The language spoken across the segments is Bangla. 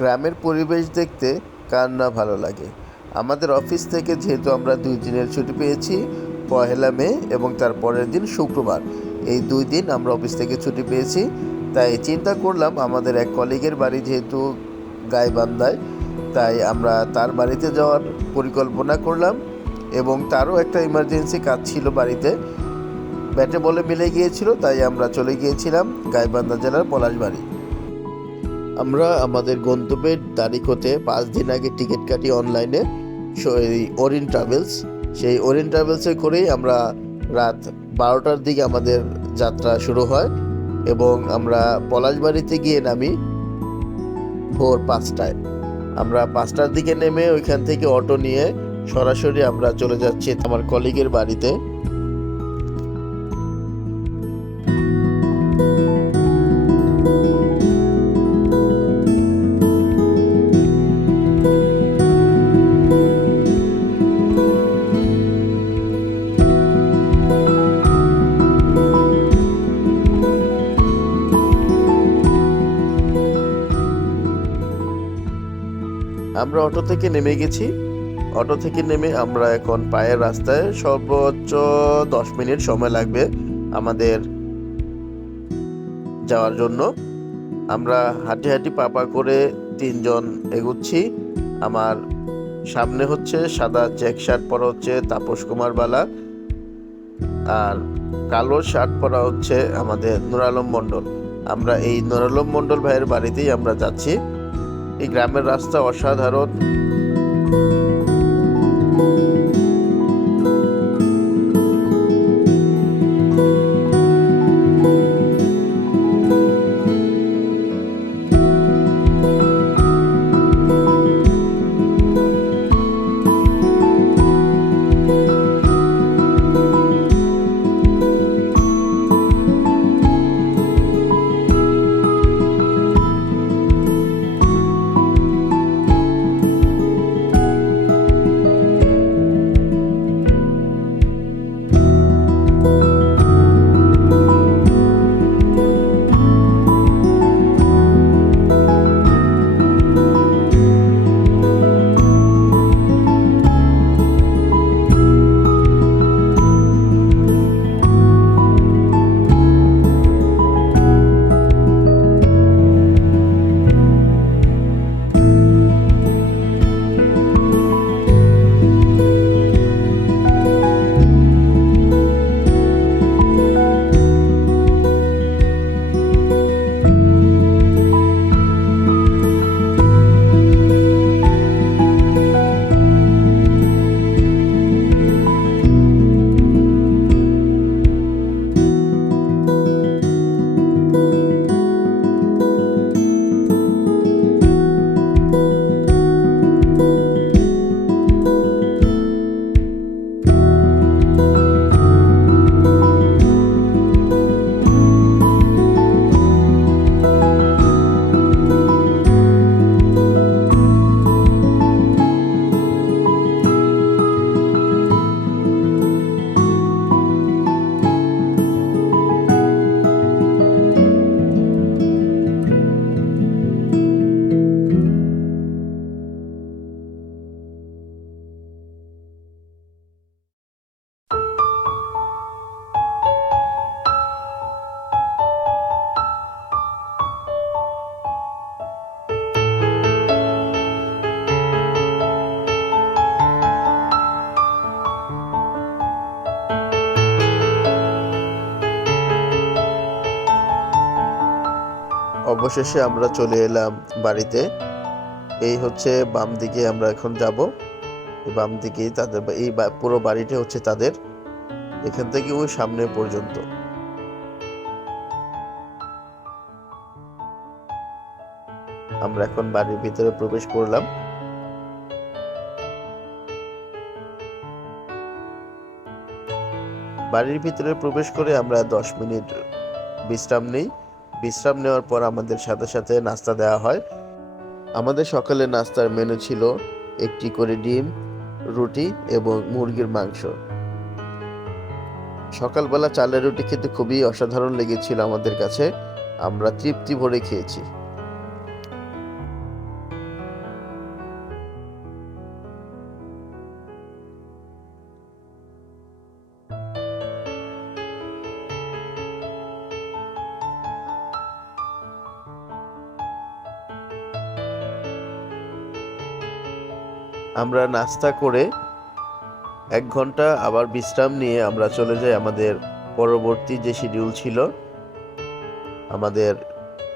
গ্রামের পরিবেশ দেখতে কার না ভালো লাগে। আমাদের অফিস থেকে যেহেতু আমরা 2 দিনের ছুটি পেয়েছি, পহেলা মে এবং তার পরের দিন শুক্রবার, এই 2 দিন আমরা অফিস থেকে ছুটি পেয়েছি। তাই চিন্তা করলাম আমাদের এক কলিগের বাড়ি যেহেতু গাইবান্ধায়, তাই আমরা তার বাড়িতে যাওয়ার পরিকল্পনা করলাম এবং তারও একটা ইমার্জেন্সি কাজ ছিল বাড়িতে, ব্যাটে বলে মিলে গিয়েছিল। তাই আমরা চলে গিয়েছিলাম গাইবান্ধা জেলার পলাশবাড়ি। আমরা আমাদের গন্তব্যের তারিখ হতে 5 দিন আগে টিকিট কাটি অনলাইনে, ওরিয়েন্ট ট্রাভেলস। সেই ওরিয়েন্ট ট্রাভেলসে করেই আমরা রাত 12টার দিকে আমাদের যাত্রা শুরু হয় এবং আমরা পলাশবাড়িতে গিয়ে নামি ভোর 5টায়। আমরা 5টার দিকে নেমে ওইখান থেকে অটো নিয়ে সরাসরি আমরা চলে যাচ্ছি আমার কলিগের বাড়িতে। আমরা অটো থেকে নেমে গেছি। অটো থেকে নেমে আমরা এখন পায়ের রাস্তায়, সর্বোচ্চ 10 মিনিট সময় লাগবে আমাদের যাওয়ার জন্য। আমরা হাঁটি হাঁটি পা করে 3 জন এগুচ্ছি। আমার সামনে হচ্ছে সাদা চেক শার্ট পরা হচ্ছে তাপস কুমার বালা, আর কালো শার্ট পরা হচ্ছে আমাদের নুর আলম মণ্ডল। আমরা এই নুর আলম মণ্ডল ভাইয়ের বাড়িতেই আমরা যাচ্ছি। এই গ্রামের রাস্তা অসাধারণ। অবশেষে আমরা চলে এলাম বাড়িতে। এই হচ্ছে বাম দিকে আমরা এখন যাব। বাম দিকে তাদের এই পুরো বাড়িটা হচ্ছে তাদের, এখান থেকে ওই সামনে পর্যন্ত। আমরা এখন বাড়ির ভিতরে প্রবেশ করলাম। বাড়ির ভিতরে প্রবেশ করে আমরা 10 মিনিট বিশ্রাম নেই। বিশ্রাম নেওয়ার পর আমাদের সাথে সাথে নাস্তা দেওয়া হয়। আমাদের সকালে নাস্তার মেনু ছিল একটি করে ডিম, রুটি এবং মুরগির মাংস। সকালবেলা চালের রুটি খেতে খুবই অসাধারণ লেগেছিল আমাদের কাছে। আমরা তৃপ্তি ভরে খেয়েছি। আমরা নাস্তা করে 1 ঘন্টা আবার বিশ্রাম নিয়ে আমরা চলে যাই আমাদের পরবর্তী যে শিডিউল ছিল, আমাদের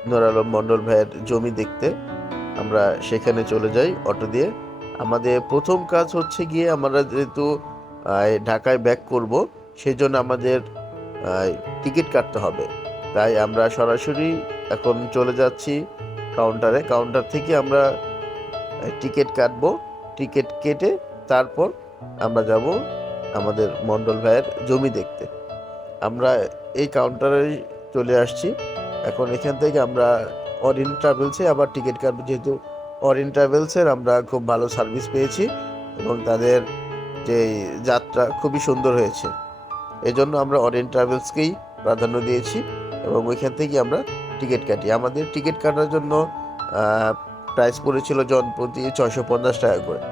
নূর আলম মণ্ডল ভাইয়ের জমি দেখতে। আমরা সেখানে চলে যাই অটো দিয়ে। আমাদের প্রথম কাজ হচ্ছে গিয়ে, আমরা যেহেতু ঢাকায় ব্যাক করব, সেজন্য আমাদের টিকিট কাটতে হবে। তাই আমরা সরাসরি এখন চলে যাচ্ছি কাউন্টারে। কাউন্টার থেকে আমরা টিকিট কাটবো। টিকিট কেটে তারপর আমরা যাব আমাদের মণ্ডল ভাইয়ের জমি দেখতে। আমরা এই কাউন্টারে চলে আসছি। এখন এখান থেকে আমরা অরিন ট্রাভেলসে আবার টিকিট কাটবো, যেহেতু অরিন ট্রাভেলসের আমরা খুব ভালো সার্ভিস পেয়েছি এবং তাদের যে যাত্রা খুবই সুন্দর হয়েছে। এজন্য আমরা অরিন ট্রাভেলসকেই প্রাধান্য দিয়েছি এবং ওইখান থেকে আমরা টিকিট কাটি। আমাদের টিকিট কাটার জন্য প্রাইস পড়েছিল জনপ্রতি 650 টাকা করে।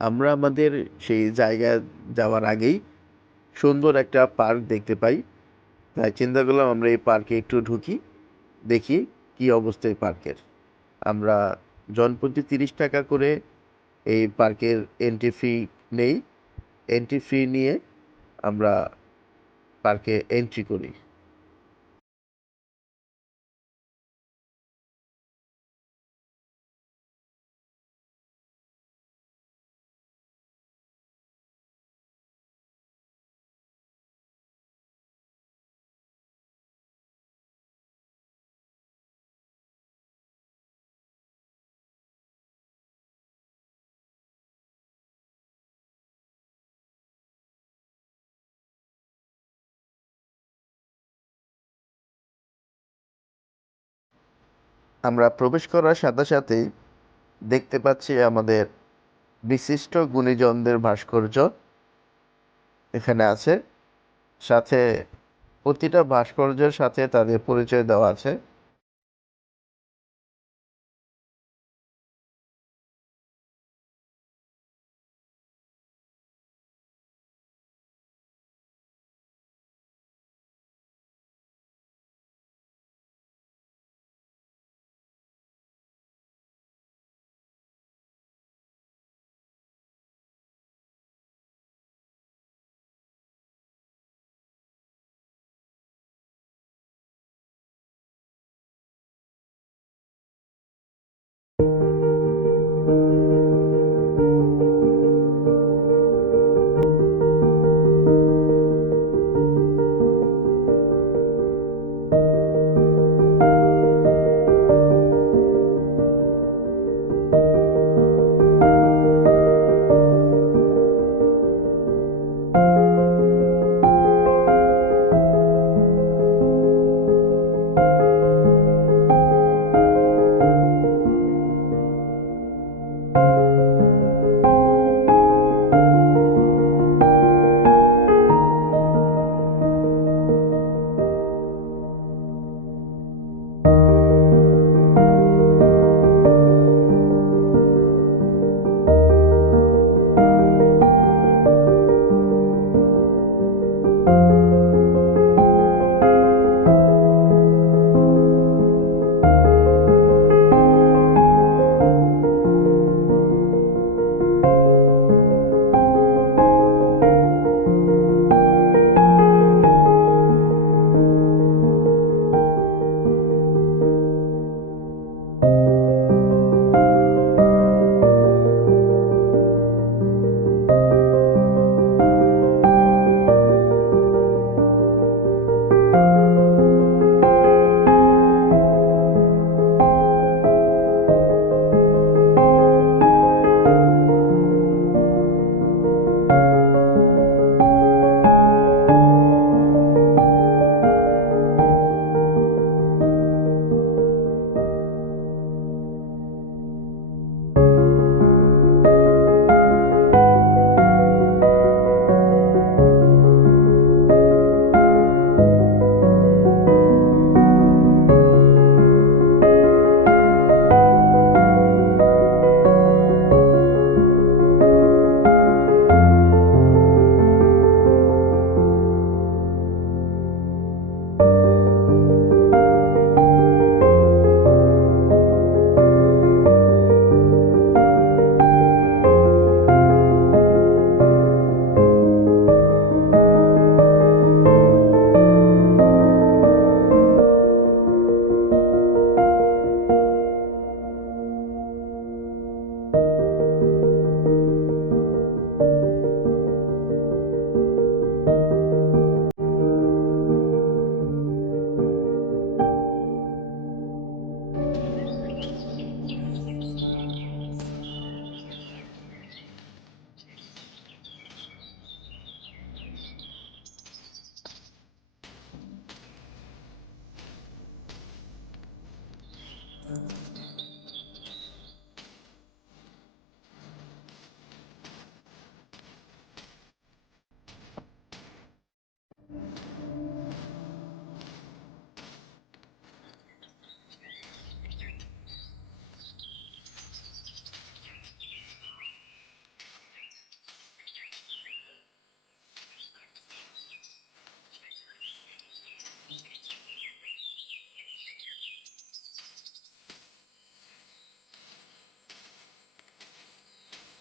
আমরা আমাদের সেই জায়গায় যাওয়ার আগেই সুন্দর একটা পার্ক দেখতে পাই। তাই চিন্তা করলাম আমরা এই পার্কে একটু ঢুকি, দেখি কি অবস্থা এই পার্কের। আমরা জনপ্রতি 30 টাকা করে এই পার্কের এন্ট্রি ফি নেই। এন্ট্রি ফি নিয়ে আমরা পার্কে এন্ট্রি করি। আমরা প্রবেশ করার সাথে সাথেই দেখতে পাচ্ছি আমাদের বিশিষ্ট গুণীজনদের ভাস্কর্য এখানে আছে। সাথে প্রতিটা ভাস্কর্যের সাথে তাদের পরিচয় দেওয়া আছে।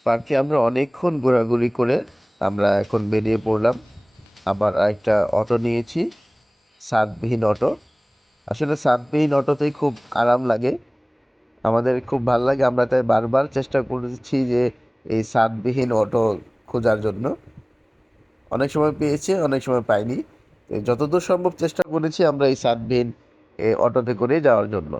পার্কে আমরা অনেকক্ষণ ঘোরাঘুরি করে আমরা এখন বেরিয়ে পড়লাম। আবার একটা অটো নিয়েছি, ছাদবিহীন অটো। আসলে ছাদবিহীন অটোতেই খুব আরাম লাগে, আমাদের খুব ভালো লাগে। আমরা তাই বারবার চেষ্টা করেছি যে এই ছাদবিহীন অটো খোঁজার জন্য। অনেক সময় পেয়েছি, অনেক সময় পাইনি। তো যতদূর সম্ভব চেষ্টা করেছি আমরা এই ছাদবিহীন অটোতে করেই যাওয়ার জন্য।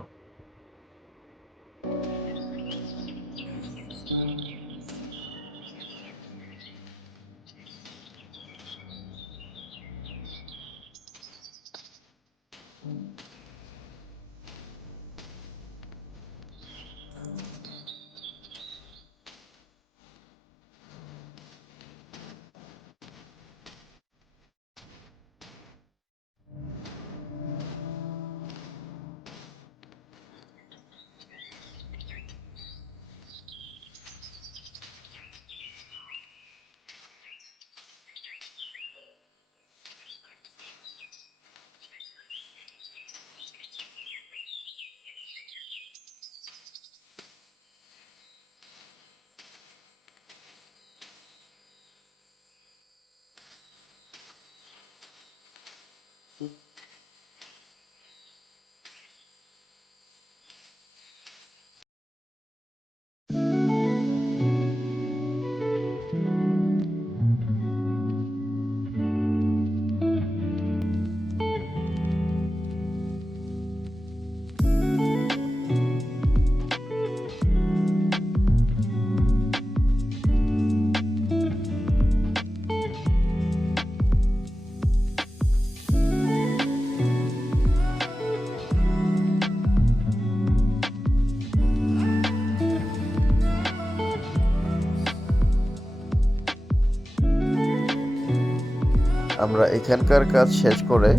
আমরা এখানকার কাজ শেষ করে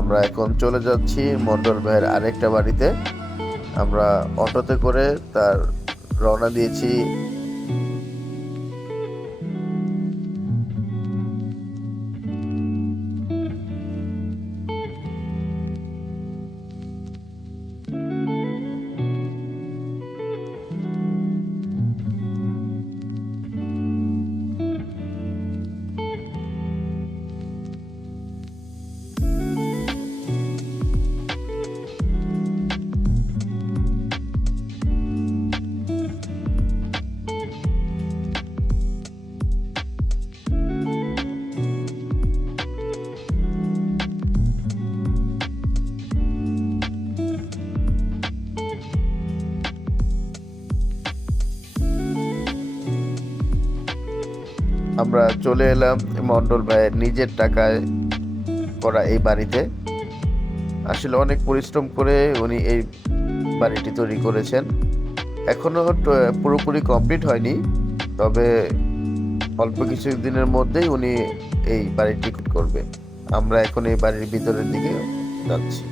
আমরা এখন চলে যাচ্ছি মন্ডল ভাইয়ের আরেকটা বাড়িতে। আমরা অটোতে করে তার রওনা দিয়েছি। আমরা চলে এলাম মন্ডল ভাইয়ের নিজের টাকায় করা এই বাড়িতে। আসলে অনেক পরিশ্রম করে উনি এই বাড়িটি তৈরি করেছেন। এখনো পুরোপুরি কমপ্লিট হয়নি, তবে অল্প কিছু দিনের মধ্যেই উনি এই বাড়িটি করবে। আমরা এখন এই বাড়ির ভিতরের দিকে যাচ্ছি।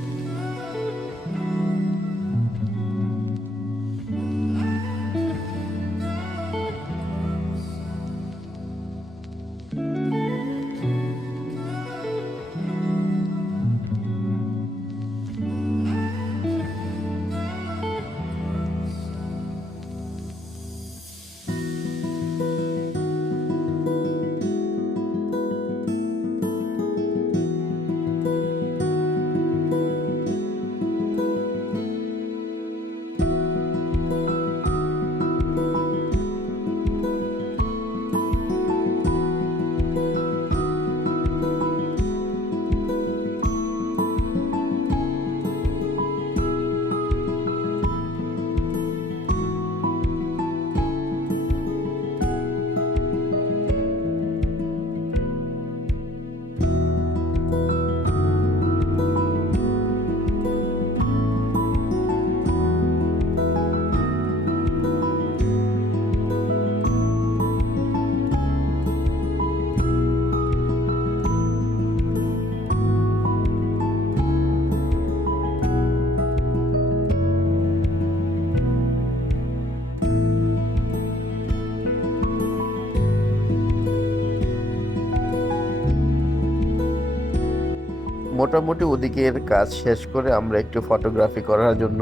মোটামুটি ওদিকের কাজ শেষ করে আমরা একটু ফটোগ্রাফি করার জন্য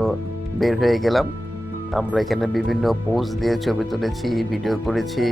বের হয়ে গেলাম। আমরা এখানে বিভিন্ন পোজ দিয়ে ছবি তুলেছি, ভিডিও করেছি।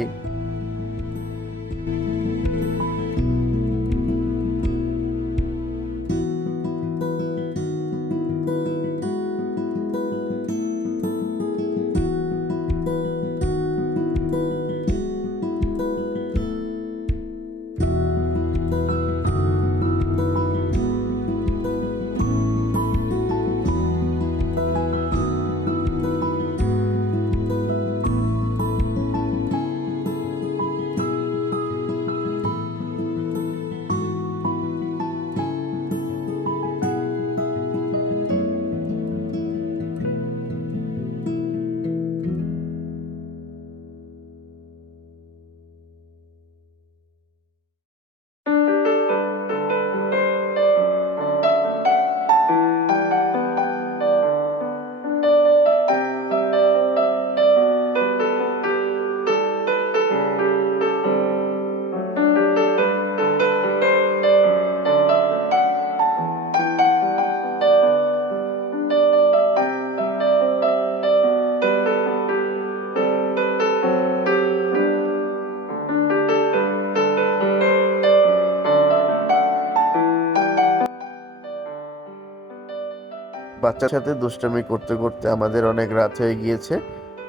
বাচ্চার সাথে দুষ্টামি করতে করতে আমাদের অনেক রাত হয়ে গিয়েছে,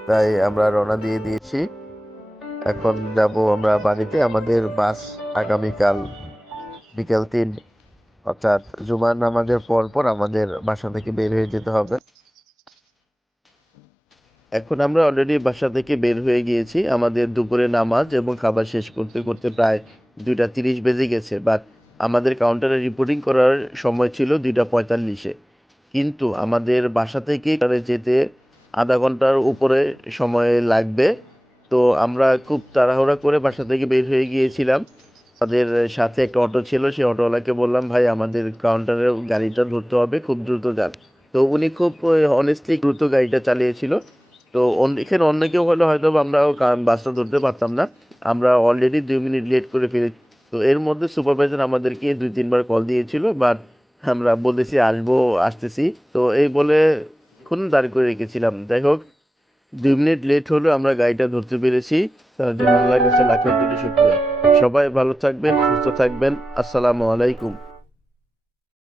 তাই আমরা রওনা দিয়ে দিয়েছি। এখন যাব আমরা বাড়িতে। আমাদের বাস আগামীকাল বিকেল 3, অর্থাৎ জুমার নামাজের পর পর আমাদের বাসা থেকে বের হয়ে যেতে হবে। এখন আমরা অলরেডি বাসা থেকে বের হয়ে গিয়েছি। আমাদের দুপুরে নামাজ এবং খাবার শেষ করতে করতে প্রায় 2:30 বেজে গেছে, বাট আমাদের কাউন্টারে রিপোর্টিং করার সময় ছিল 2:45-এ। কিন্তু আমাদের বাসা থেকে যেতে আধা ঘন্টার উপরে সময় লাগবে। তো আমরা খুব তাড়াহুড়া করে বাসা থেকে বের হয়ে গিয়েছিলাম। তাদের সাথে একটা অটো ছিল, সেই অটোওয়ালাকে বললাম, ভাই আমাদের কাউন্টারের গাড়িটা ধরতে হবে, খুব দ্রুত যান। তো উনি খুব অনেস্টলি দ্রুত গাড়িটা চালিয়েছিল। তো এখানে অন্য কেউ হলে হয়তো বা আমরা বাসটা ধরতে পারতাম না। আমরা অলরেডি 2 মিনিট লেট করে ফেলেছি। তো এর মধ্যে সুপারভাইজার আমাদেরকে 2-3 বার কল দিয়েছিল, বাট আমরা বলেছি আসবো, আসতেছি। তো এই বলে এখন দাঁড় করে রেখেছিলাম। যাই হোক, 2 মিনিট লেট হলেও আমরা গাড়িটা ধরতে পেরেছি। তার জন্য আল্লাহর কাছে লাখো কোটি শুকরিয়া। সবাই ভালো থাকবেন, সুস্থ থাকবেন। আসসালামু আলাইকুম।